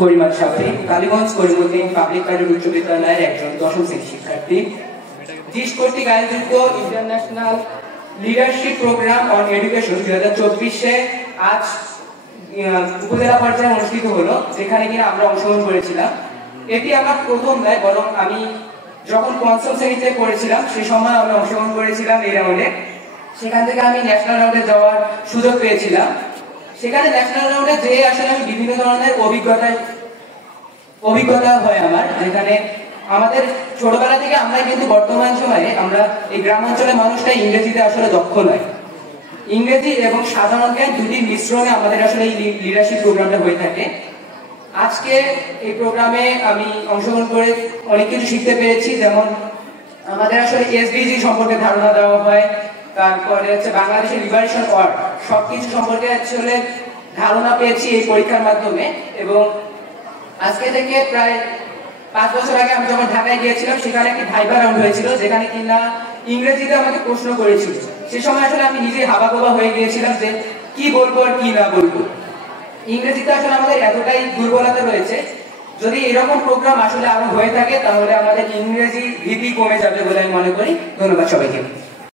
করিমার সাথে Kaliganj Karimuddin public private উচ্চ বিদ্যালয়ের একজন দশম শ্রেণীর শিক্ষার্থী। জিস কর্তৃক আয়োজিত international leadership programme on education 2024 আজ উপজেলা পর্যায়ে অনুষ্ঠিত হলো, যেখানে কিনা আমরা অংশগ্রহণ করেছিলাম। এটি আমার প্রথম নয়, বরং আমি যখন পঞ্চম শ্রেণীতে পড়েছিলাম সেই সময় আমি অংশগ্রহণ করেছিলাম এই রাউন্ডে। সেখান থেকে আমি ন্যাশনাল রাউন্ডে যাওয়ার সুযোগ পেয়েছিলাম। সেখানে ন্যাশনাল রাউন্ডে যেয়ে আসলে আমি বিভিন্ন ধরনের অভিজ্ঞতা হয় আমার, যেখানে আমাদের ছোটবেলা থেকে আমরা কিন্তু বর্তমান সময়ে আমরা এই গ্রাম অঞ্চলের মানুষটা ইংরেজিতে আসলে দক্ষ নয়। ইংরেজি এবং সাধারণ জ্ঞান দুটির মিশ্রণে আমাদের আসলে এই লিডারশিপ প্রোগ্রামটা হয়ে থাকে। আজকে এই প্রোগ্রামে আমি অংশগ্রহণ করে অনেক কিছু শিখতে পেরেছি, যেমন আমাদের আসলে এসডিজি সম্পর্কে ধারণা দেওয়া হয়, তারপরে হচ্ছে বাংলাদেশের লিবারেশন ওয়ার সবকিছু সম্পর্কে আসলে ধারণা পেয়েছি এই পরীক্ষার মাধ্যমে। এবং আজকে থেকে প্রায় 5 বছর আগে আমি যখন ঢাকায় গিয়েছিলাম, সেখানে একটি ভাইবা রাউন্ড হয়েছিল, যেখানে কিনা ইংরেজিতে আমাকে প্রশ্ন করেছিল। সে সময় আসলে আমি নিজে হাবাগোবা হয়ে গিয়েছিলাম যে কি বলবো আর কি না বলবো। ইংরেজিতে আসলে আমাদের এতটাই দুর্বলতা রয়েছে, যদি এরকম প্রোগ্রাম আসলে আরো হয়ে থাকে তাহলে আমাদের ইংরেজি ভীতি কমে যাবে বলে আমি মনে করি। ধন্যবাদ সবাইকে।